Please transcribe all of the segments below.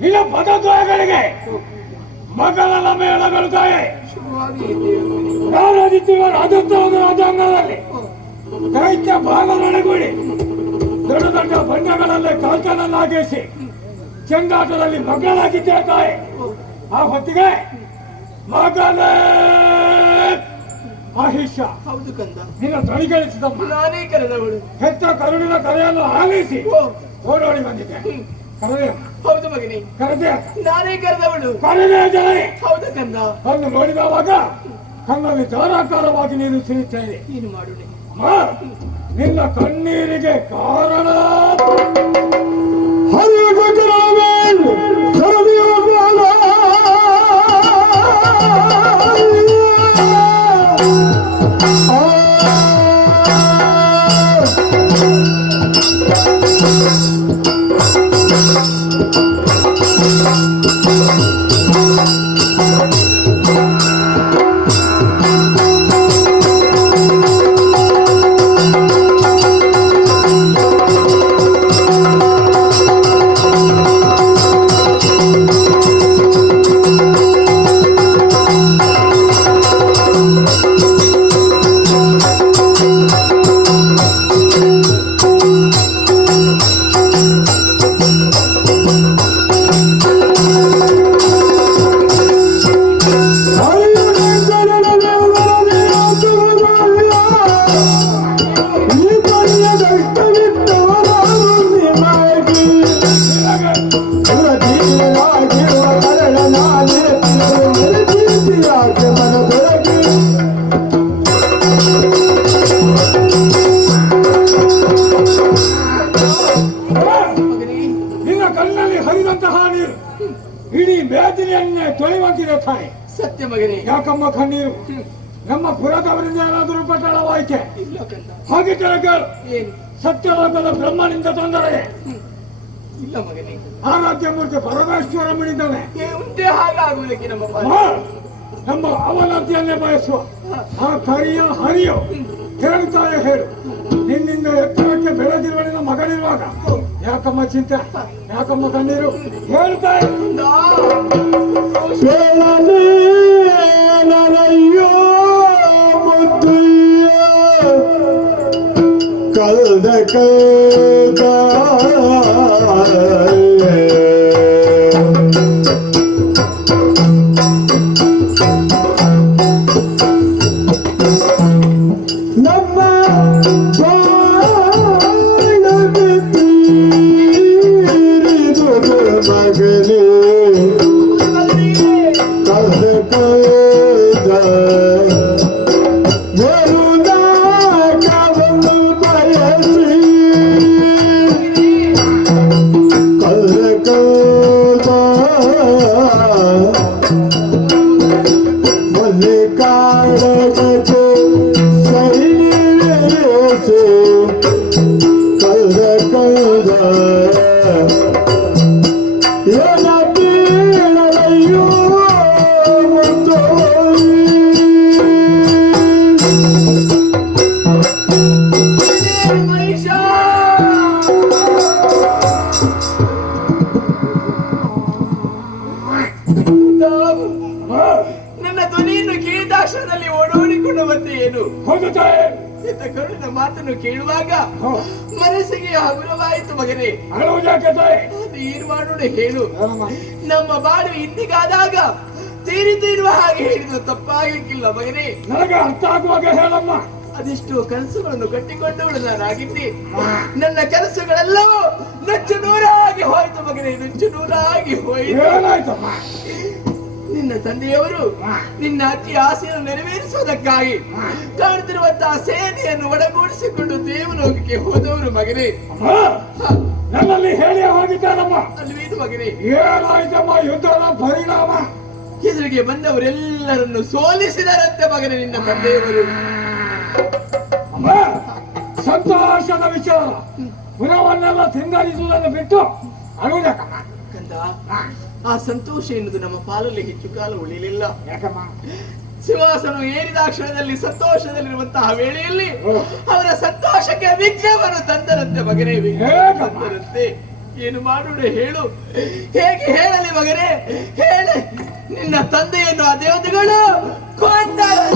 ನಿನ್ನ ಪದದ್ವಯಗಳಿಗೆ ಮಗನ ಮೇಳಗಳುತ್ತಾವೆ. ರಾಜಾದಿತ್ಯ ರಾಜೋತ್ಸವದ ರಾಜಾಂಗಣದಲ್ಲಿ ದೈತ್ಯ ಭಾಗವೊಳಗೂಡಿ ದೊಡ್ಡ ದೊಡ್ಡ ಬಂಡೆಗಳಲ್ಲೇ ಕಾಲ್ಕನನ್ನಾಗಿಸಿ ಚೆಂಡಾಟದಲ್ಲಿ ಮಕ್ಕಳಾಗಿದ್ದೇ ತಾಯಿ. ಆ ಹೊತ್ತಿಗೆ ಮಗನೇ ಮಹಿಷ ಹೌದು ಕಂದ, ನಿನ್ನ ಧ್ವನಿಗಳಿಸಿದ ನಾನೇ ಕರೆದವಳು. ಹೆತ್ತ ಕರುಣಿನ ಕರೆಯನ್ನು ಆಲಿಸಿ ಓಡೋಡಿ ಬಂದಿದ್ದೆ. ಕರೆದೆ? ಹೌದು ಮಗನೇ, ಕರೆದೆ? ನಾನೇ ಕರೆದವಳು. ಕರೆದೆ ಜನರೇ? ಹೌದು ಕಂದ. ಅನ್ನು ನೋಡಿದವಾಗ ಕಣ್ಣಲ್ಲಿ ಧಾರಾಕಾರವಾಗಿ ನೀರು ಸುರಿಯುತ್ತೇನೆ. ಏನು ಮಾಡೋಣ? ನಿನ್ನ ಕಣ್ಣೀರಿಗೆ ಕಾರಣ ಇಡೀ ಮೇದಿನಿಯನ್ನೇ ತೊಳೆಯುವಂತಿದೆ ತಾಯಿ. ಸತ್ಯ ಮಗನೇ. ಯಾಕಮ್ಮ ಕಣ್ಣೀರು? ನಮ್ಮ ಪುರದವರಿಂದ ಏನಾದರೂ ಪಟ್ಟಣವಾಯ್ತೆ? ಹಾಗಿದ್ದರೆ ಕೇಳು. ಸತ್ಯಲೋಕದ ಬ್ರಹ್ಮನಿಂದ ತೊಂದರೆ ಇಲ್ಲ ಮಗನೇ. ಆರಾಧ್ಯ ಮೂರ್ತಿ ಪರಮೇಶ್ವರ ಮಿಡಿದ್ದಾನೆ. ಉಂಟೆ ಹಾಗಾಗುವುದಕ್ಕೆ ನಮ್ಮ ಅವನತಿಯನ್ನೇ ಬಯಸುವ ಆ ಕರಿಯ ಹರಿಯೋ ಹೇಳುತ್ತಾಯ ಹೇಳು. ನಿನ್ನಿಂದ ಎತ್ತರಕ್ಕೆ ಬೆಳೆದಿರುವ ನಿನ್ನ ಮಗನಿರುವಾಗ ಯಾಕಮ್ಮ ಚಿಂತೆ? ಯಾಕಮ್ಮ ಕಣ್ಣೀರು? ಹೇಳ್ತಾಯ ಕಲ್ದ ಕಲ್ದ ಮಾತನ್ನು ಕೇಳುವಾಗ ಹೋ. ಮನಸ್ಸಿಗೆ ಹಗುರವಾಯಿತು ಮಗನೇ. ಅಳುವುದಕ್ಕೆ ತಾಯಿ ಅದು ಏನು ಮಾಡೋಣ ಹೇಳು. ಹೇಳಮ್ಮ. ನಮ್ಮ ಬಾಳು ಇಂದಿಗಾದಾಗ ತೀರಿತಿರುವ ಹಾಗೆ ಹೇಳಿದ್ರು ತಪ್ಪಾಗಲಿಕ್ಕಿಲ್ಲ ಮಗನೇ. ನನಗೆ ಅರ್ಥ ಆಗುವಾಗ ಹೇಳಮ್ಮ. ಅದೆಷ್ಟು ಕನಸುಗಳನ್ನು ಕಟ್ಟಿಕೊಂಡವಳು ನಾನಾಗಿದ್ದೆ. ನನ್ನ ಕೆಲಸಗಳೆಲ್ಲವೂ ನುಚ್ಚು ನೂರಾಗಿ ಹೋಯ್ತು ಮಗನೇ, ನುಚ್ಚು ನೂರಾಗಿ ಹೋಯಿತು. ಏನಾಯ್ತಮ್ಮ? ನಿನ್ನ ತಂದೆಯವರು ನಿನ್ನ ಅತಿ ಆಸೆಯನ್ನು ನೆರವೇರಿಸುವುದಕ್ಕಾಗಿ ಕಾಣುತ್ತಿರುವಂತಹ ಸೇನೆಯನ್ನು ಒಡಗೂಡಿಸಿಕೊಂಡು ದೇವಲೋಕಕ್ಕೆ ಹೋದವರು ಮಗನೇ. ಅಮ್ಮ, ನನ್ನಲ್ಲಿ ಹೇಳಿ ಹೋಗಿದ್ದಾರಮ್ಮ. ಅಲ್ವೇನು ಮಗನೇ? ಏನಾಯ್ತಮ್ಮ ಯುದ್ಧದ ಪರಿಣಾಮ? ಎದುರಿಗೆ ಬಂದವರೆಲ್ಲರನ್ನು ಸೋಲಿಸಿದರಂತೆ ಮಗನೇ ನಿನ್ನ ತಂದೆಯವರು. ಅಮ್ಮ, ಸಂತೋಷದ ವಿಚಾರ. ಗುಣವನ್ನೆಲ್ಲ ತಿಂಗಳಿಸುವುದನ್ನು ಬಿಟ್ಟು ಅಳುವುದಕ್ಕಮ್ಮ. ಕಂದ, ಆ ಸಂತೋಷ ಎನ್ನುವುದು ನಮ್ಮ ಪಾಲಲ್ಲಿ ಹೆಚ್ಚು ಕಾಲ ಉಳಿಲಿಲ್ಲ. ಯಾಕಮ್ಮ? ಸಿಂಹಾಸನ ಏರಿದ ಕ್ಷಣದಲ್ಲಿ ಸಂತೋಷದಲ್ಲಿರುವಂತಹ ವೇಳೆಯಲ್ಲಿ ಅವರ ಸಂತೋಷಕ್ಕೆ ವಿಘ್ನವನ್ನು ತಂದರಂತೆ ಮಗನೇ, ವಿಘ್ನ ತಂದರಂತೆ. ಏನು ಮಾಡೋಣ ಹೇಳು, ಹೇಗೆ ಹೇಳಲಿ ಮಗನೇ, ಹೇಳ. ನಿನ್ನ ತಂದೆಯನ್ನು ಆ ದೇವತೆಗಳು ಕೊಂದರು.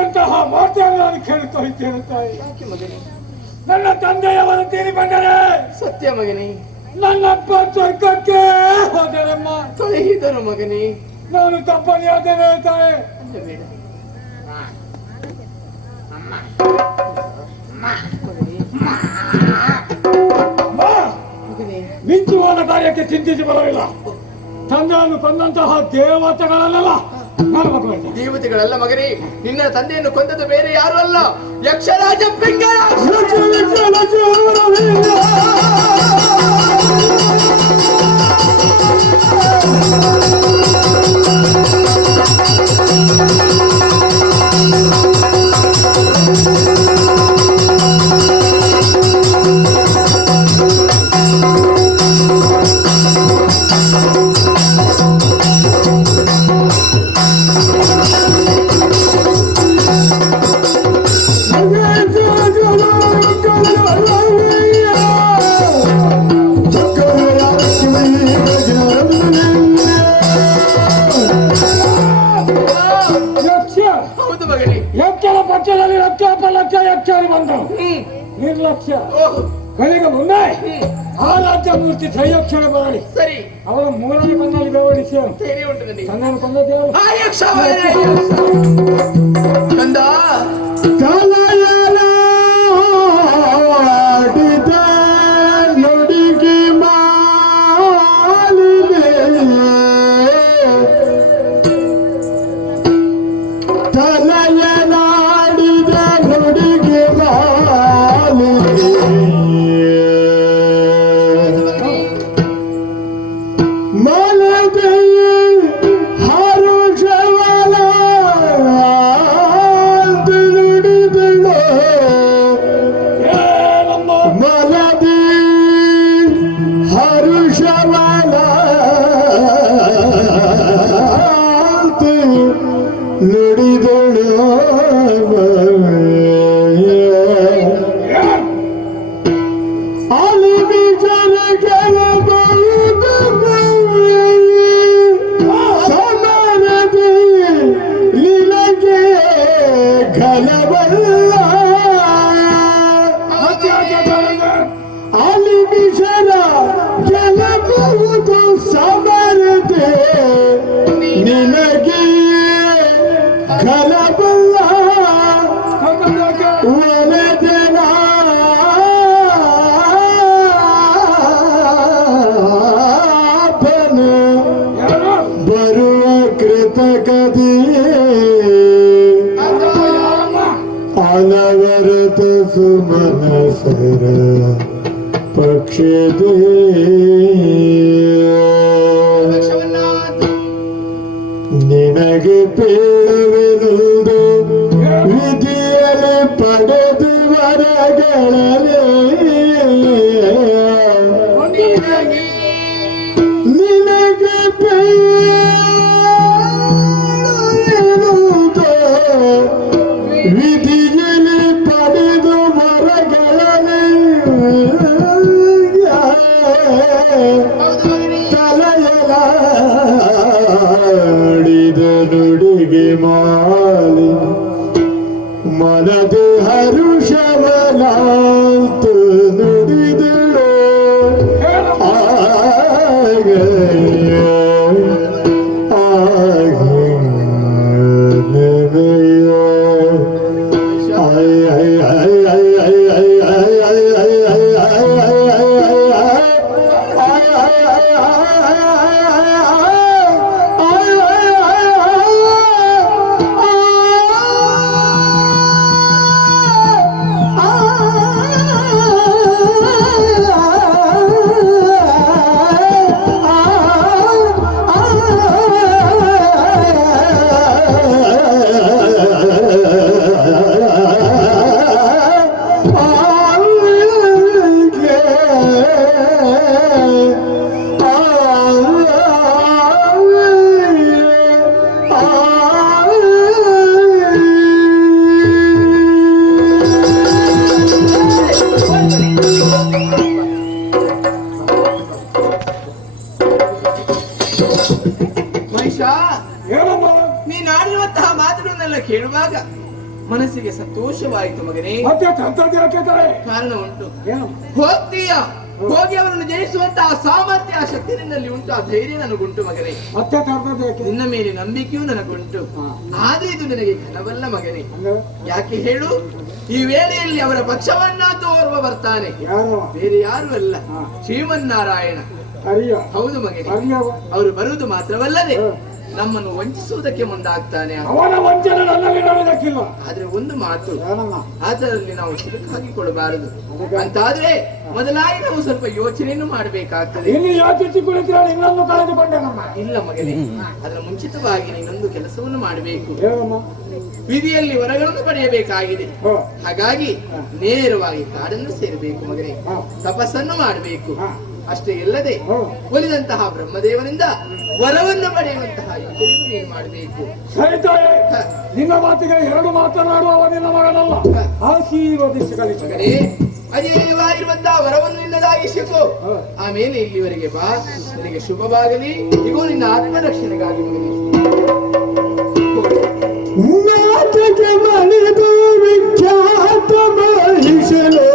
ಎಂತಹ ಮಾತನ್ನು ನಾನು ಕೇಳ್ತಾ ಇದ್ದೇನೆ ತಾಯಿ. ಯಾಕೆ ಮಗನೇ? ನನ್ನ ತಂದೆಯವರು ತೀರಿ ಬಂದರೆ ಸತ್ಯ ಮಗನೇ. ನನ್ನಪ್ಪ ಸ್ವರ್ಗಕ್ಕೆ ಹೋದರಮ್ಮ. ಕಳುಹಿದರು ಮಗನೇ. ನಾನು ತಪ್ಪಲ್ಲಿ ಆದೇನೆ ತಾಯಿ. ಬೇಡ ಮಿಂಚುವಾದ ಕಾರ್ಯಕ್ಕೆ ಚಿಂತಿಸಿ ಬರಲಿಲ್ಲ. ತಂದೆಯನ್ನು ಕೊಂದಂತಹ ದೇವತೆಗಳನ್ನೆಲ್ಲ ನಾನು ಮಕ್ಕಳು. ದೇವತೆಗಳಲ್ಲ ಮಗನೇ, ನಿನ್ನ ತಂದೆಯನ್ನು ಕೊಂದದ್ದು ಬೇರೆ ಯಾರು ಅಲ್ಲ, ಯಕ್ಷರಾಜ ಪಿಂಗಳ. ಪಕ್ಷದಲ್ಲಿ ಲಕ್ಷ ಯಕ್ಷರು ಬಂದರು. ನಿರ್ಲಕ್ಷ್ಯ ಕೊನೆಗೆ ಮುಂದೆ ಆ ರಾಜ್ಯ ಮೂರ್ತಿ ತ್ರಯಕ್ಷರ ಬರಲಿ. ಸರಿ, ಅವರ ಮೂರನೇ ಬಂದಲ್ಲಿ ಬೆವಡಿಸಿ ತನ್ನನ್ನು ಕೊಂದದ್ದೇವು. ಕಂದ ಕಲಯಲಾಡಿದ ಗೆಲ್ಲಬಹುದು ಸಮಾನತೆ ನಿನಗೆ ಘನವಲ್ಲ ಅಲ್ಲಿ ವಿಷರ ಗೆಲ್ಲಬಹುದು ಸಮಾನತೆ ನಿನಗೆ ಘನವಲ್ಲ ಒಲೆದನ ಬರುವ ಕೃತಕದಿಯೇ ಅನವರತ ಸುಮನಸರ ಪಕ್ಷದೇ ನಿನಗೆ ಪೇಳುವೆನುದು ವಿಧಿಯಲ್ಲಿ ಪಡೆದು ವರಗಳಲ್ಲಿ ನಿನಗೆ ಪೇಳುವೆನುದು ವಿಧಿಯಲ್ಲಿ ಪಡೆದು ವರಗಳಲ್ಲಿ ತಲೆಯಲಾಡಿದ ನುಡಿಗೆ ಮಾಲಿ ಮನದು ಹರುಷವಲಾಂತು ನುಡಿದಳು ಮಹಿಷ, ಏನಮ್ಮ ನೀನು ಆಡಿರುವಂತಹ ಮಾತುಗಳನ್ನೆಲ್ಲ ಕೇಳುವಾಗ ಮನಸ್ಸಿಗೆ ಸಂತೋಷವಾಯಿತು ಮಗನೇ. ಮತ್ತೆ ತಂತ್ರಜ್ಞಾನ ಕೇಳ್ತಾರೆ ಕಾರಣ ಉಂಟು. ಏನಮ್ಮ ಹೋಗ್ತೀಯ, ಹೋಗಿ ಅವರನ್ನು ಜಯಿಸುವಂತಹ ಸಾಮರ್ಥ್ಯ ಆ ಶಕ್ತಿ ನಿನ್ನಲ್ಲಿ ಉಂಟು, ಆ ಧೈರ್ಯ ನನಗುಂಟು ಮಗನೇ. ಮತ್ತೆ ತಂತ್ರಜ್ಞಾನ ನಿನ್ನ ಮೇಲೆ ನಂಬಿಕೆಯೂ ನನಗುಂಟು. ಆದ್ರೆ ಇದು ನನಗೆ ಘನವಲ್ಲ ಮಗನೇ. ಅಂದ್ರೆ ಯಾಕೆ ಹೇಳು? ಈ ವೇಳೆಯಲ್ಲಿ ಅವರ ಪಕ್ಷವನ್ನ ತೋರುವ ಬರ್ತಾನೆ, ಯಾರು ಬೇರೆ ಯಾರು ಅಲ್ಲ, ಹಾ. ಶ್ರೀಮನ್ನಾರಾಯಣ. ಅರಿಯ ಹೌದು ಮಗನೇ. ಅರಿಯವ ಅವರು ಬರುವುದು ಮಾತ್ರವಲ್ಲದೆ ಹಾ. ನಮ್ಮನ್ನು ವಂಚಿಸುವುದಕ್ಕೆ ಮುಂದಾಗ್ತಾನೆ. ಅವನ ವಂಚನೆ ನನ್ನಲ್ಲಿ ನಡೆದಕ್ಕಿಲ್ಲ. ಆದ್ರೆ ಒಂದು ಮಾತು, ಏನಮ್ಮ ಅದರಲ್ಲಿ ನಾವು ಸಿಲುಕಾಗಿಕೊಳ್ಳಬಾರದು. ಅಂತಾದ್ರೆ ಮೊದಲಾಗಿ ನಾವು ಸ್ವಲ್ಪ ಯೋಚನೆಯನ್ನು ಮಾಡಬೇಕಾಗ್ತದೆ. ಇಲ್ಲಿ ಯೋಚಿಸಿ ಕುಳಿತಿರ ಇನ್ನೊಂದು ಕಳೆದುಕೊಂಡೆ ನಮ್ಮ. ಇಲ್ಲ ಮಗನೇ, ಅದರ ಮುಂಚಿತವಾಗಿ ನೀನೊಂದು ಕೆಲಸವನ್ನು ಮಾಡಬೇಕು. ಏನಮ್ಮ ವಿಧಿಯಲ್ಲಿ ವರಗಳನ್ನು ಪಡೆಯಬೇಕಾಗಿದೆ. ಹ ಹಾಗಾಗಿ ನೇರವಾಗಿ ಕಾಡನ್ನು ಸೇರಬೇಕು ಮಗನೇ. ಹ. ತಪಸ್ಸನ್ನು ಮಾಡಬೇಕು. ಹ. ಅಷ್ಟೇ ಅಲ್ಲದೆ ಹ. ಒಲಿದಂತಹ ಬ್ರಹ್ಮದೇವನಿಂದ ವರವನ್ನು ಪಡೆಯುವಂತಹ ಯೋಚನೆಯನ್ನು ನೀನು ಮಾಡಬೇಕು. ಸರಿ ತಾಯಿ, ಹ. ನಿನ್ನ ಮಾತಿಗೆ ಎರಡು ಮಾತನಾಡುವವ ನಿನ್ನ ಮಗನಲ್ಲ. ಹ. ಆಶೀರ್ವದಿಸಿ ಕಲಿಸಿ ಮಗನೇ, ಅಜೇಯವಾಗಿರುವಂತಹ ವರವನ್ನು ನಿನ್ನದಾಗಿಸಿಕೊ. ಹ. ಆಮೇಲೆ ಇಲ್ಲಿವರೆಗೆ ಬಾ, ನಿನಗೆ ಶುಭವಾಗಲಿ. ಇಗೋ ನಿನ್ನ ಆತ್ಮರಕ್ಷಣೆಗಾಗಿ ಮಗನೇ. ಮಾತಿಗೆ ಮಣಿದು ವಿಖ್ಯಾತ ಮಹಿಷನು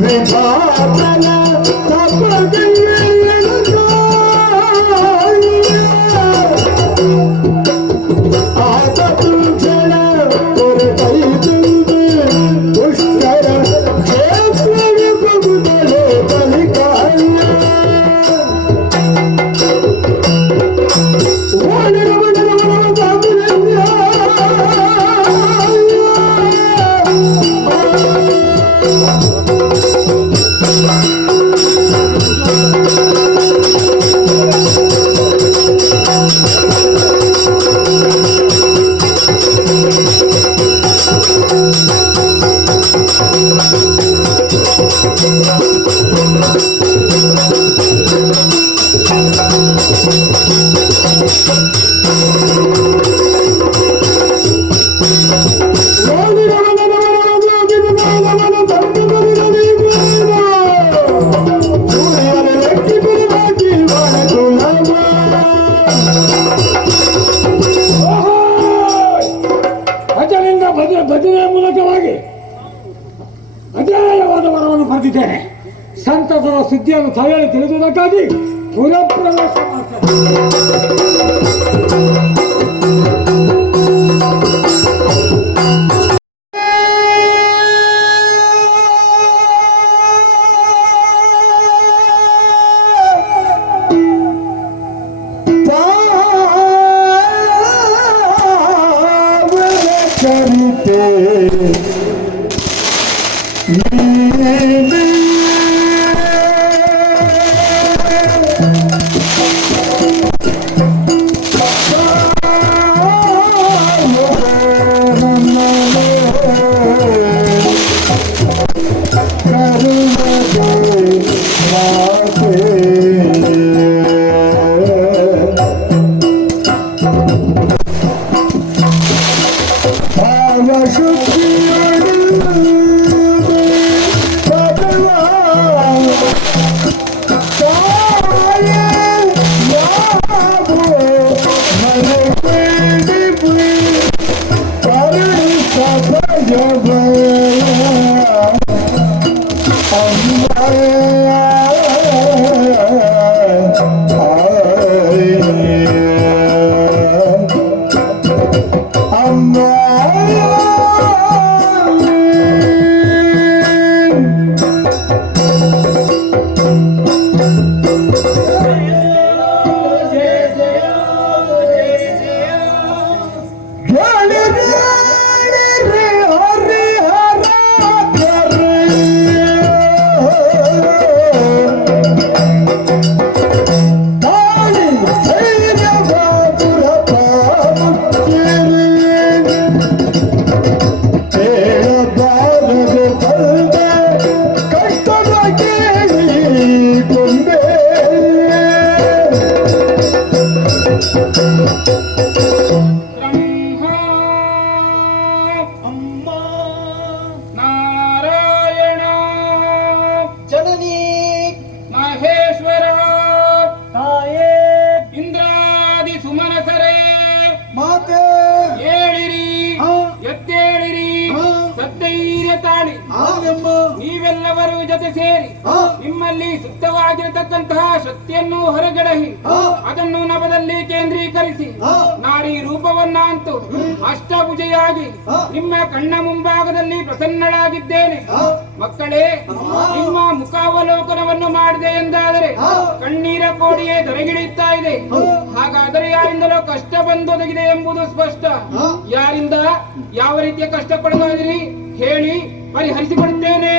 ವಿಧಾತನ ತಪಗೆಯನ್ನು ಆತ ಕ್ಷಣ ಹೊರತೈದುಂದು ಪುಷ್ಕರ ಕ್ಷೇತ್ರವೇ ಬಗುದಲೇ ಬಲಿಕಾಯ ಮೂಲಕವಾಗಿ ಅಜೇಯವಾದ ವರವನ್ನು ಪಡೆದಿದ್ದೇನೆ. ಸಂತಸದ ಸುದ್ದಿಯನ್ನು ಸಭೆಯಲ್ಲಿ ತಿಳಿಸುವುದಕ್ಕಾಗಿ ಪುರಪ್ರವೇಶ ಮಾಡ್ತೇನೆ. ನೀವೆಲ್ಲವರು ಜೊತೆ ಸೇರಿ ನಿಮ್ಮಲ್ಲಿ ಸುಪ್ತವಾಗಿರತಕ್ಕಂತಹ ಶಕ್ತಿಯನ್ನು ಹೊರಗಡಹಿ ಅದನ್ನು ನಭದಲ್ಲಿ ಕೇಂದ್ರೀಕರಿಸಿ ನಾರಿ ರೂಪವನ್ನಂತೂ ಅಷ್ಟಭುಜೆಯಾಗಿ ನಿಮ್ಮ ಕಣ್ಣ ಮುಂಭಾಗದಲ್ಲಿ ಪ್ರಸನ್ನಳಾಗಿದ್ದೇನೆ. ಮಕ್ಕಳೇ, ನಿಮ್ಮ ಮುಖಾವಲೋಕನವನ್ನು ಮಾಡಿದೆ ಎಂದಾದರೆ ಕಣ್ಣೀರ ಕೋಡಿಯೇ ದೊರೆಗಿಳಿಯುತ್ತಾ ಇದೆ. ಹಾಗಾದರೆ ಯಾರಿಂದಲೋ ಕಷ್ಟ ಬಂದೊದಗಿದೆ ಎಂಬುದು ಸ್ಪಷ್ಟ. ಯಾರಿಂದ ಯಾವ ರೀತಿಯ ಕಷ್ಟ ಪಡೆದಿರಿ ಹೇಳಿ, ಪರಿಹರಿಸಿಕೊಡುತ್ತೇನೆ.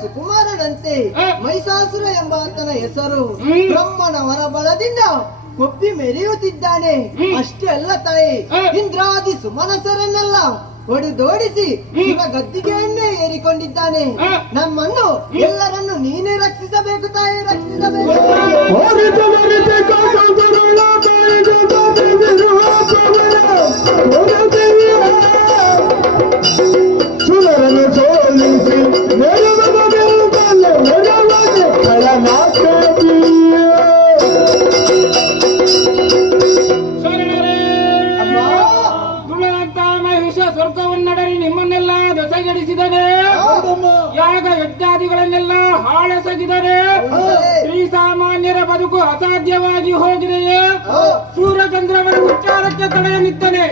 ಸುಕುಮಾರನಂತೆ ಮಹಿಷಾಸುರ ಎಂಬಾತನ ಹೆಸರು ಬ್ರಹ್ಮನ ವರಬಲದಿಂದ ಕೊಪ್ಪಿ ಮೆರೆಯುತ್ತಿದ್ದಾನೆ. ಅಷ್ಟೇ ಅಲ್ಲ ತಾಯಿ, ಇಂದ್ರಾದಿ ಸುಮನಸರನ್ನೆಲ್ಲ ಹೊಡೆದೋಡಿಸಿ ಶಿವ ಗದ್ದಿಗೆಯನ್ನೇ ಏರಿಕೊಂಡಿದ್ದಾನೆ. ನಮ್ಮನ್ನು ಎಲ್ಲರನ್ನು ನೀನೇ ರಕ್ಷಿಸಬೇಕು ತಾಯಿ, ರಕ್ಷಿಸಬೇಕು. ಮಾಡಿಸಿದರೆ, ಯಾಗ ಯಜ್ಞಾದಿಗಳನ್ನೆಲ್ಲ ಹಾಳೆಸಗಿದರೆ ಶ್ರೀಸಾಮಾನ್ಯರ ಬದುಕು ಅಸಾಧ್ಯವಾಗಿ ಹೋಗಿದೆಯೇ? ಸೂರ್ಯಚಂದ್ರವರ ಉಚ್ಚಾರಕ್ಕೆ ತಡೆಯನಿತ್ತನೆ.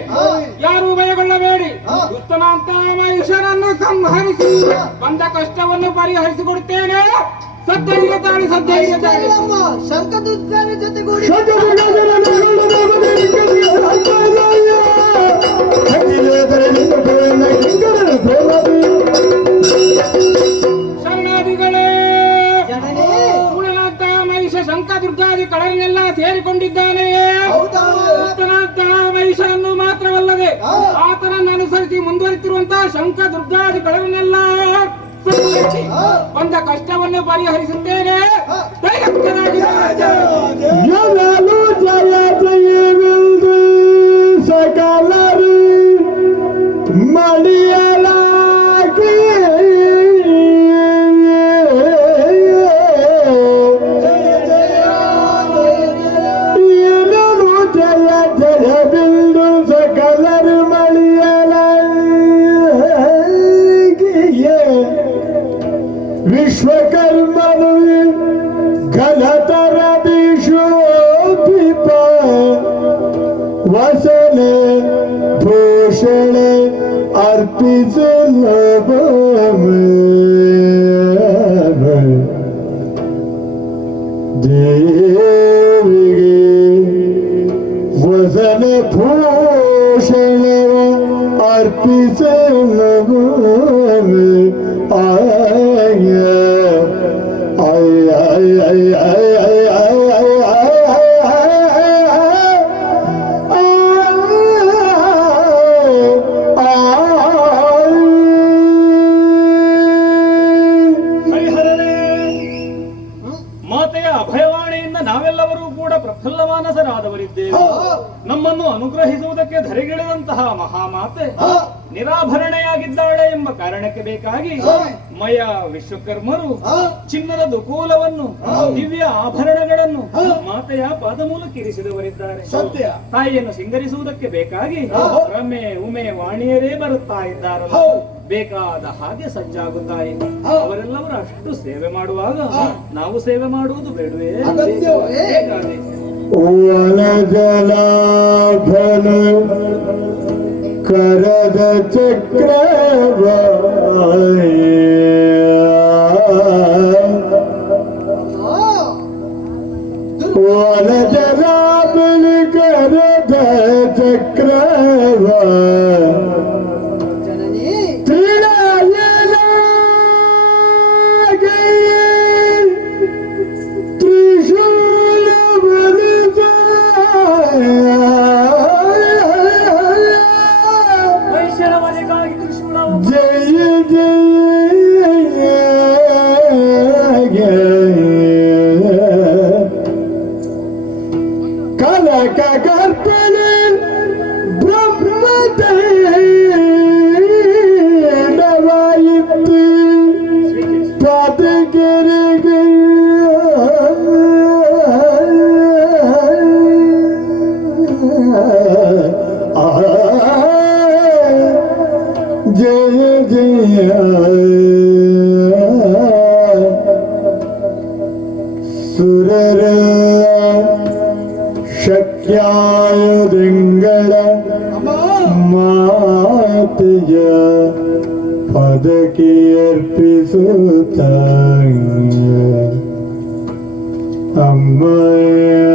ಯಾರೂ ಭಯಗೊಳ್ಳಬೇಡಿ. ದುಷ್ಟನಾಂತ ಮಹಿಷನನ್ನು ಸಂಹರಿಸಿ ಬಂದ ಕಷ್ಟವನ್ನು ಪರಿಹರಿಸಿಕೊಡುತ್ತೇನೆ. ಸದ್ಧೈರ್ಯ ತಾಳಿ, ಸದ್ಧೈರ್ಯ ತಾಳಿ. ಶಂಕದುರ್ಗನ ಜೊತೆಗೂಡಿ ಶರಣಾದಿಗಳೇ, ಗುಣನಾಥ ಮಹಿಷ ಶಂಕದುರ್ಗಾದಿ ಕಳರನ್ನೆಲ್ಲ ಸೇರಿಕೊಂಡಿದ್ದಾನೆ. ದುಷ್ಟನಾಥ ಮಹಿಷನನ್ನು ಮಾತ್ರವಲ್ಲದೆ ಆತನನ್ನು ಅನುಸರಿಸಿ ಮುಂದುವರಿತಿರುವಂತಹ ಶಂಕದುರ್ಗಾದಿ ಕಳರನ್ನೆಲ್ಲ ಬಂದ ಕಷ್ಟವನ್ನು ಪರಿಹರಿಸುತ್ತೇನೆ. ಎಲ್ಲರೂ ಜಯ ಜಯವೆಂದು ಸಕಲರು ಮಡಿಯಲಾಗಿ ಎಲ್ಲರೂ ಜಯ ಜಯವೆಂದು ಸಕಲರು ಮಡಿಯಲಾಗಿಯೇ ವಿಶ್ವಕರ್ಮನು ಘನತರ ಶೋಭಿಪ ವಸನ ಭೂಷಣ ಅರ್ಪಿಸಲ ದೇವಿಗೆ ವಸನ ಭೂಷಣ ಅರ್ಪಿಸಲ ಮಾತೆಯ ಅಭಯವಾಣಿಯಿಂದ ನಾವೆಲ್ಲರೂ ಕೂಡ ಪ್ರಫುಲ್ಲ ಮಾನಸರಾದವರಿದ್ದೇವೆ. ನಮ್ಮನ್ನು ಅನುಗ್ರಹಿಸುವುದಕ್ಕೆ ಧರೆಗಿಳಿದಂತಹ ಮಹಾಮಾತೆ ನಿರಾಭರಣೆಯಾಗಿದ್ದಾಳೆ ಎಂಬ ಕಾರಣಕ್ಕೆ ಬೇಕಾಗಿ ಮಯ ವಿಶ್ವಕರ್ಮರು ಚಿನ್ನದ ದುಕೂಲವನ್ನು, ದಿವ್ಯ ಆಭರಣಗಳನ್ನು ಮಾತೆಯ ಪಾದಮೂಲಕ್ಕೆ ಇರಿಸಿದವರಿದ್ದಾರೆ. ತಾಯಿಯನ್ನು ಸಿಂಗರಿಸುವುದಕ್ಕೆ ಬೇಕಾಗಿ ರಮೆ ಉಮೆ ವಾಣಿಯರೇ ಬರುತ್ತಾ ಇದ್ದಾರಲ್ಲ, ಬೇಕಾದ ಹಾಗೆ ಸಜ್ಜಾಗುತ್ತಾಯಿ. ಅವರೆಲ್ಲವರು ಅಷ್ಟು ಸೇವೆ ಮಾಡುವಾಗ ನಾವು ಸೇವೆ ಮಾಡುವುದು ಬೇಡವೇ? ಬೇಕಾದೆ ವನಜಲಾಭನ ಕರದ ಚಕ್ರವಾಯ ವನಜಲಾಭನ ಕರದ ಚಕ್ರವಾಯ ಜಯ ಜಯ ಕನಕ ಕರ್ಪಣ ಬ್ರಹ್ಮದೇವಾಯಿತು ಪಾದಗಿರಿಗೆ ಜಯ ಜಯ ಸುರರ ಶಕ್ಯಾಯುಧಗಳ ಮಾತೆಯ ಪದಕ್ಕೆ ಅರ್ಪಿಸುತ್ತ ಅಮ್ಮಯ್ಯ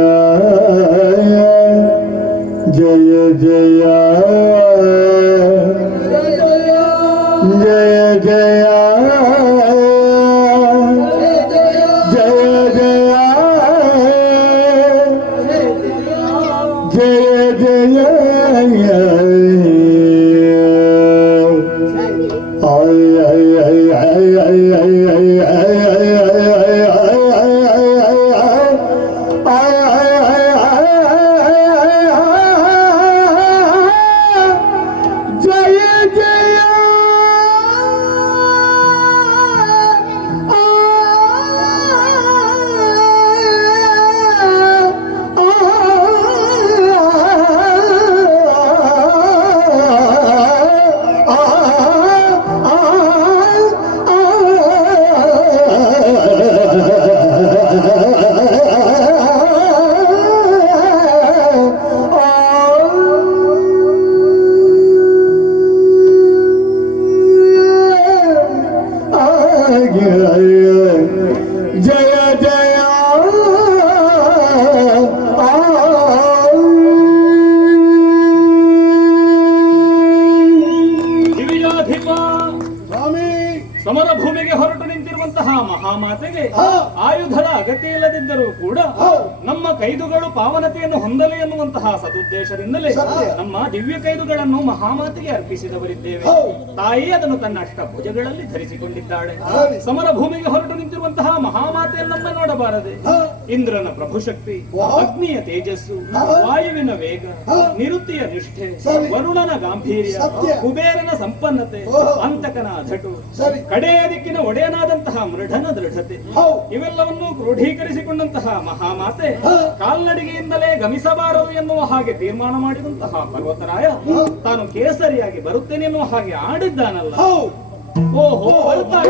ಜಯ ಜಯ ಜಯ ಜಯ ಜಯ ಜಯ ಜಯ ಸಮರ ಭೂಮಿಗೆ ಹೊರಟು ನಿಂತಿರುವಂತಹ ಮಹಾಮಾತೆಗೆ ಆಯುಧದ ಅಗತ್ಯ ಇಲ್ಲದಿದ್ದರೂ ಕೂಡ ನಮ್ಮ ಕೈದುಗಳು ಪಾವನತೆಯನ್ನು ಹೊಂದಲಿ ಎನ್ನುವಂತಹ ಸದುದ್ದೇಶದಿಂದಲೇ ನಮ್ಮ ದಿವ್ಯ ಕೈದುಗಳನ್ನು ಮಹಾಮಾತೆಗೆ ಅರ್ಪಿಸಿದವರಿದ್ದೇವೆ. ತಾಯಿ ಅದನ್ನು ತನ್ನ ಅಷ್ಟ ಭುಜಗಳಲ್ಲಿ ಧರಿಸಿಕೊಂಡಿದ್ದಾಳೆ. ಸಮರ ಭೂಮಿಗೆ ಹೊರಟು ನಿಂತಿರುವಂತಹ ಮಹಾಮಾತೆಯನ್ನಮ್ಮ ನೋಡಬಾರದೆ? ಇಂದ್ರನ ಪ್ರಭುಶಕ್ತಿ, ಅಗ್ನಿಯ ತೇಜಸ್ಸು, ವಾಯುವಿನ ವೇಗ, ನಿರುತಿಯ ನಿಷ್ಠೆ, ವರುಣನ ಗಾಂಭೀರ್ಯ, ಕುಬೇರನ ಸಂಪನ್ನತೆ, ಅಂತಕನ ಅಧಟು, ಕಡೆಯ ದಿಕ್ಕಿನ ಒಡೆಯನಾದಂತಹ ಮೃಢನ ದೃಢತೆ, ಇವೆಲ್ಲವನ್ನೂ ಕ್ರೋಢೀಕರಿಸಿಕೊಂಡಂತಹ ಮಹಾಮಾತೆ ಕಾಲ್ನಡಿಗೆಯಿಂದಲೇ ಗಮಿಸಬಾರದು ಎನ್ನುವ ಹಾಗೆ ತೀರ್ಮಾನ ಮಾಡಿದಂತಹ ಪರ್ವತರಾಯ ತಾನು ಕೇಸರಿಯಾಗಿ ಬರುತ್ತೇನೆ ಎನ್ನುವ ಹಾಗೆ ಆಡಿದ್ದಾನಲ್ಲ. ಓಹೋ, ಬರ್ತಾ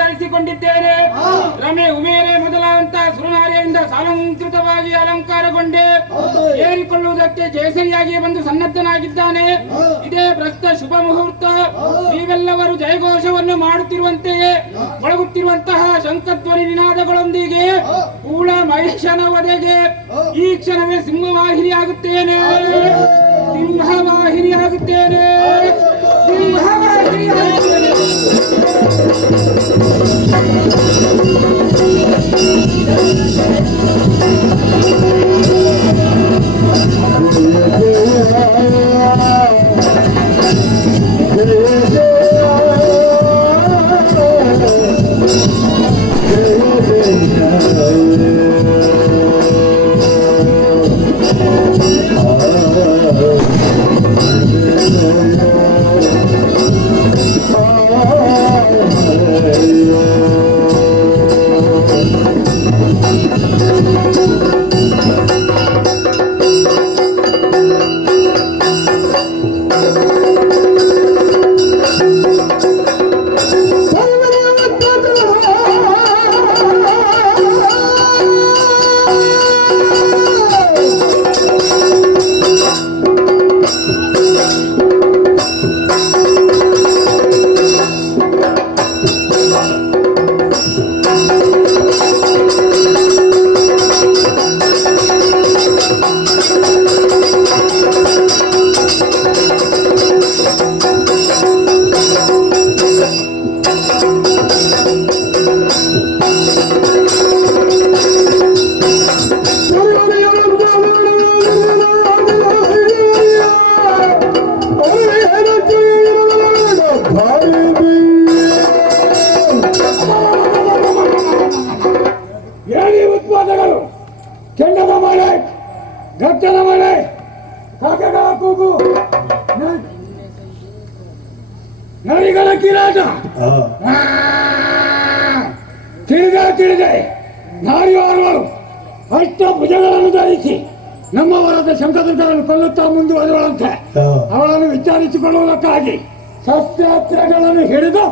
ಧರಿಸಿಕೊಂಡಿದ್ದೇನೆ. ರಮೆ ಉಮೇರೆ ಮೊದಲಾದಂತಹ ಸುರನಾರಿಯಿಂದ ಸಾಲಂಕೃತವಾಗಿ ಅಲಂಕಾರಗೊಂಡೆ ಏರಿಕೊಳ್ಳುವುದಕ್ಕೆ ಜಯಸರಿಯಾಗಿ ಬಂದು ಸನ್ನದ್ಧನಾಗಿದ್ದಾನೆ. ಇದೇ ಪ್ರಸ್ತ ಶುಭ ಮುಹೂರ್ತ. ನೀವೆಲ್ಲವರು ಜಯಘೋಷವನ್ನು ಮಾಡುತ್ತಿರುವಂತೆಯೇ ಮೊಳಗುತ್ತಿರುವಂತಹ ಶಂಖಧ್ವನಿ ನಿನಾದಗಳೊಂದಿಗೆ ಕೂಳ ಮಹೇಶನ ವಧೆಗೆ ಈ ಕ್ಷಣವೇ ಸಿಂಹವಾಹಿನಿಯಾಗುತ್ತೇನೆ, ಸಿಂಹವಾಹಿನಿಯಾಗುತ್ತೇನೆ, ಸಿಂಹವಾಹಿನಿಯಾಗುತ್ತೇನೆ. ಕೆಂಡದ ಮಳೆ, ಗದ್ದಲ ಮಳೆ, ಕಾಕಗಳ ಕೂಗು, ನರಿಗಳ ಕಿರಾಟ, ತಿಳಿದೆ ನಾರಿವಾರಗಳು ಅಷ್ಟ ಭುಜಗಳನ್ನು ಧರಿಸಿ ನಮ್ಮವರಾದ ಶಂಕದುರ್ಗರನ್ನು ಕೊಲ್ಲುತ್ತಾ ಮುಂದುವರೆದವಳಂತೆ. ಅವಳನ್ನು ವಿಚಾರಿಸಿಕೊಳ್ಳುವುದಕ್ಕಾಗಿ ಶಸ್ತ್ರಾಸ್ತ್ರಗಳನ್ನು ಹಿಡಿದು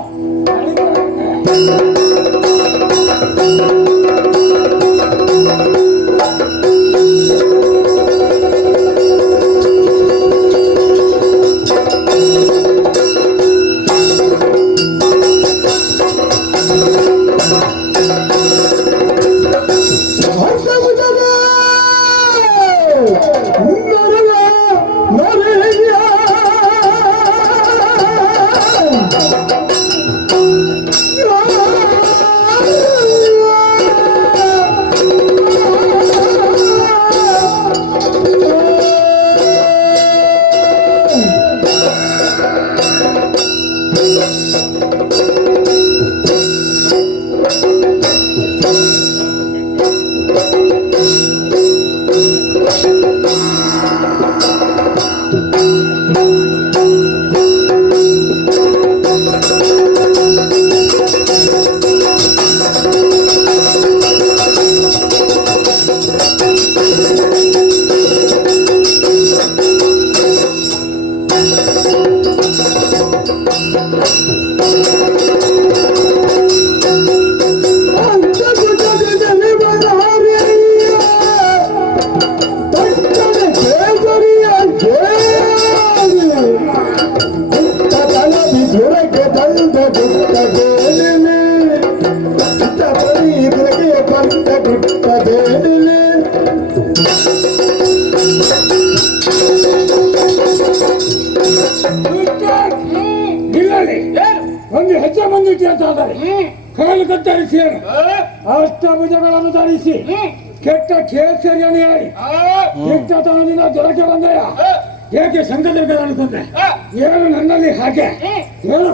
ಬೇಡಲೆ ನಿಲ್ಲಲಿ ಒಂದು ಹೆಜ್ಜೆ ಮುಂದಿಟ್ಟು ಅಂತ ಆದರೆ ಕಾಲು ಕತ್ತರಿಸಿ ಅಷ್ಟಭುಜಗಳನ್ನು ಧರಿಸಿ ಕೆಟ್ಟ ಕೇಸರಿಯನ್ನು ಹೇಳಿ ಕೆಟ್ಟತನದಿಂದ ದೊರಕೆ ಬಂದೆಯ ಏಕೆ ಸಂಘದಲ್ಲಿ ಅನ್ಕೊಂಡೆ ಏನು ನನ್ನಲ್ಲಿ ಹಾಗೆ ಏನು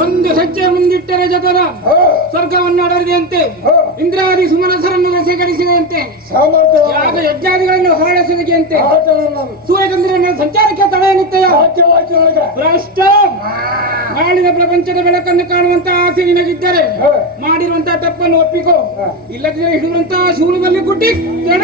ಒಂದು ಹೆಜ್ಜೆ ಮುಂದಿಟ್ಟರೆ ಜತನ ಸ್ವರ್ಗವನ್ನು ಅಡರಿದೆಯಂತೆ ಇಂದ್ರಾದಿ ಸುಮನಸರನ್ನು ಸೇಕರಿಸಿದಂತೆ ಯಾಗ ಯಜ್ಞಾದಿಗಳನ್ನು ಹೊರಡಿಸಿದಂತೆ ಸೂರ್ಯಚಂದ್ರನ ಸಂಚಾರಕ್ಕೆ ತಡೆ ನಿತ್ಯ ಭ್ರಷ್ಟ ನಾಳಿನ ಪ್ರಪಂಚದ ಬೆಳಕನ್ನು ಕಾಣುವಂತ ಆಸೆ ನಿನಗಿದ್ದರೆ ಮಾಡಿರುವಂತಹ ತಪ್ಪನ್ನು ಒಪ್ಪಿಕೋ ಇಲ್ಲದಿದ್ದರೆ ಹಿಡಿಯುವಂತಹ ಶೂಲದಲ್ಲಿ ಗುಡ್ಡಿ ಜನ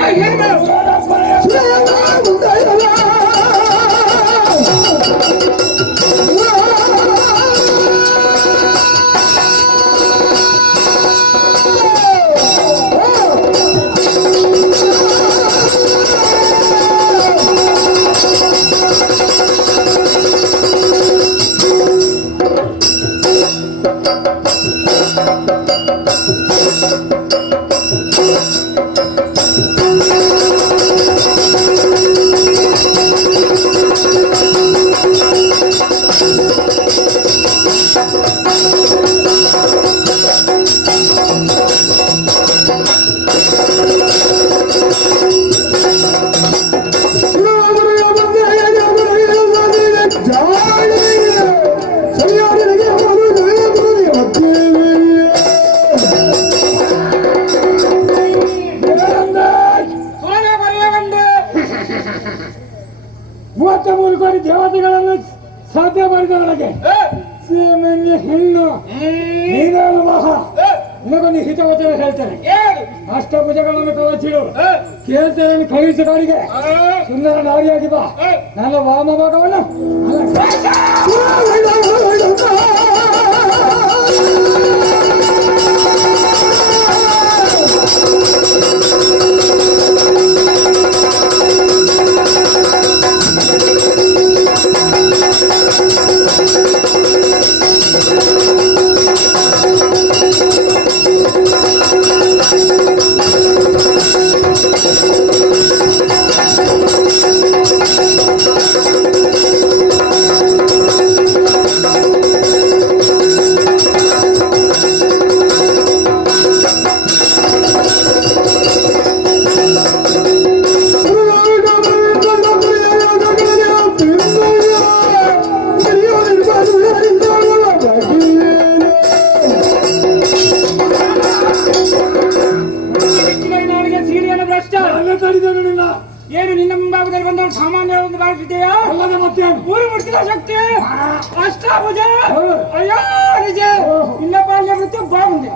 ದೇವತೆಗಳನ್ನು ಸಾಧ್ಯ ಮಾಡಿದ ನನಗೆ ಹೆಣ್ಣು ನೀನು ಮಹಾ ನಿನಗೊಂದು ಹಿತವಚನ ಹೇಳ್ತೇನೆ ಅಷ್ಟಭುಜಗಳನ್ನು ಕವಚಿಡು ಕೇಸರಿಯನ್ನು ಕಳುಹಿಸಿ ಕಾಡಿಗೆ ಸುಂದರ ನಾರಿಯಾಗಿ ಬಾ ನನ್ನ ವಾಮ ಭಾಗವನ್ನು ಏನು ನಿನ್ನ ಮುಂಭಾಗದಲ್ಲಿ ಬಂದವನು ಸಾಮಾನ್ಯ ಒಂದು ಭಾವಿಸಿದೆಯಾ ಅಲ್ಲದೆ ಮತ್ತೆ ಊರು ಮುಟ್ಟಿದ ಶಕ್ತಿ ಅಷ್ಟಾಭುಜ ಅಯ್ಯೋ ನಿಜ ನಿನ್ನ ಬಾಲ್ಯ ಮೃತ್ಯು ಬಾಗುಂದೆ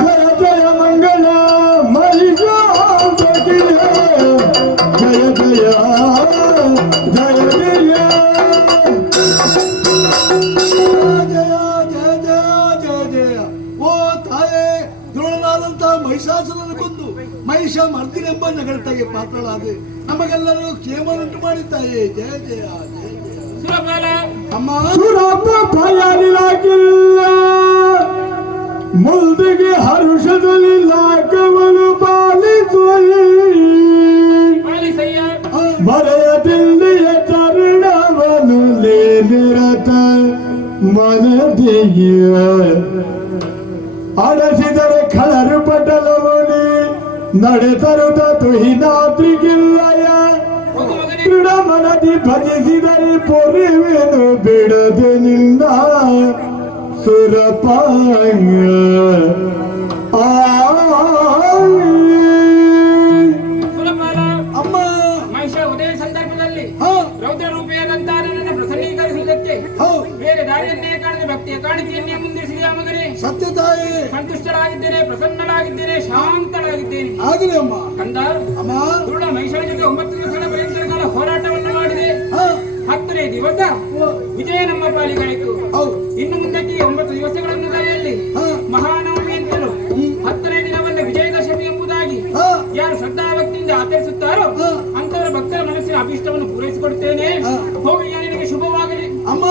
ಜಯ ಜಯ ಮಂಗಳ ಮಹಿಷಾಸುರನಿಗೆ ಜಯ ಜಯ ಜಯ ಜಯ ಓ ತಾಯೇ, ದ್ರೋಣನಾದಂತಹ ಮಹಿಷಾಸುರನ ಕೊಂದು ಮಹಿಷ ಮರ್ದಿನೆಂಬ ನಗರತೆಗೆ ಪಾತ್ರಳಾದೆ ನಮಗೆಲ್ಲರೂ ಕ್ಷೇಮವನ್ನುಂಟು ಮಾಡಿದ್ದಾಯೇ. ಜಯ ಜಯ ಜಯ ಜಯ. ಸುರಪಾಲ ಅಮ್ಮ ಸುರಪ್ಪ ಭಯಲಿಲಾಗಿಲ್ಲ ಮುಲ್ದಿಗೆ ಹರುಷದಲ್ಲಿ ಲಾಕವನು ಪಾಲಿಸುವಲ್ಲಿ ಪಾಲಿಸಯ್ಯ. ಮರೆಯದಿಲ್ಲಿಯ ಚರಣವನು ನಿರತ ಮನದಿಯ ಅಡಸಿದರೆ ಖಳರು ಪಟಲವನಿ ನಡೆತರುದ ತುಹಿನಾದ್ರಿಗಿಲ್ಲಯ ಹೋಗು ಮಗನೇ. ದೃಢ ಮನದಿ ಭಜಿಸಿದರೆ ಪೊರಿವೆನು ಬಿಡದೆ ನಿನ್ನ ಸುರಪಾಂಗ ಸುರಪಾಲ ಅಮ್ಮ ಮಹಿಷ ಉದಯ ಸಂದರ್ಭದಲ್ಲಿ ಹಾ ರೌದ್ರ ರೂಪಿಯಾದಂತಹ ನನ್ನನ್ನು ಪ್ರಸನ್ನೀಕರಿಸುವುದಕ್ಕೆ ಹೌದು ಬೇರೆ ದಾರಿಯನ್ನೇ ಕಾಣದೆ ಭಕ್ತಿಯ ಕಾಣಿಕೆಯನ್ನೇ ಮುಂದಿರಿಸಿದ ಮಗನೇ. ಸತ್ಯ ತಾಯಿ ಸಂತುಷ್ಟಳಾಗಿದ್ದೇನೆ, ಪ್ರಸನ್ನಳಾಗಿದ್ದೇನೆ, ಶಾಂತಳಾಗಿದ್ದೇನೆ. ಆಗಲಿ ಅಮ್ಮ. ಕಂದ ಅಮ್ಮ ದುರುಳ ಮಹಿಷನ ಜೊತೆ 9 ದಿವಸಗಳ ಭಯಂಕರ ಕಾಲ ಹೋರಾಟವನ್ನು ಮಾಡಿದೆ. ಹಾ 10ನೇ ದಿವಸ ವಿಜಯ ನಮ್ಮ ಪಾಲಿಗಾಯಿತು. ಹೌದು ಇನ್ನು ಮುಂದಕ್ಕೆ 9 ದಿವಸಗಳನ್ನು ಕರೆಯಲ್ಲಿ ಹಾ ಮಹಾನವಮಿ ಅಂತಲೂ 10ನೇ ದಿನವನ್ನು ವಿಜಯದಶಮಿ ಎಂಬುದಾಗಿ ಹಾ ಯಾರು ಶ್ರದ್ಧಾಭಕ್ತಿಯಿಂದ ಆಚರಿಸುತ್ತಾರೋ ಹಾ. ಅಂತವರ ಭಕ್ತರ ಮನಸ್ಸಿನ ಅಭಿಷ್ಟವನ್ನು ಪೂರೈಸಿಕೊಡ್ತೇನೆ. ಹಾ. ಹೋಗಯ್ಯ, ನಿನಗೆ ಶುಭವಾಗಲಿ. ಅಮ್ಮ.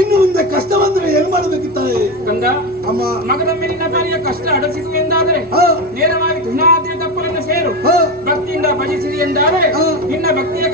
ಇನ್ನು ಮುಂದೆ ಕಷ್ಟ ಬಂದ್ರೆ ಏನ್ ಮಾಡಬೇಕಿತ್ತಾಯೇ? ಕಂದ ಅಮ್ಮ ಮಗದೊಮ್ಮೆ ನಿನ್ನ ಪಾಲಿಯ ಕಷ್ಟ ಅಡಸಿತು ಎಂದಾದರೆ ಹಾ ನೇರವಾಗಿ ಧುನಾದ್ಯ ತಪ್ಪಲನ್ನು ಸೇರು. ಹಾ ಭಕ್ತಿಯಿಂದ ಭಜಿಸಿರಿ ಎಂದಾದರೆ ಹಾ. ನಿನ್ನ ಭಕ್ತಿಯ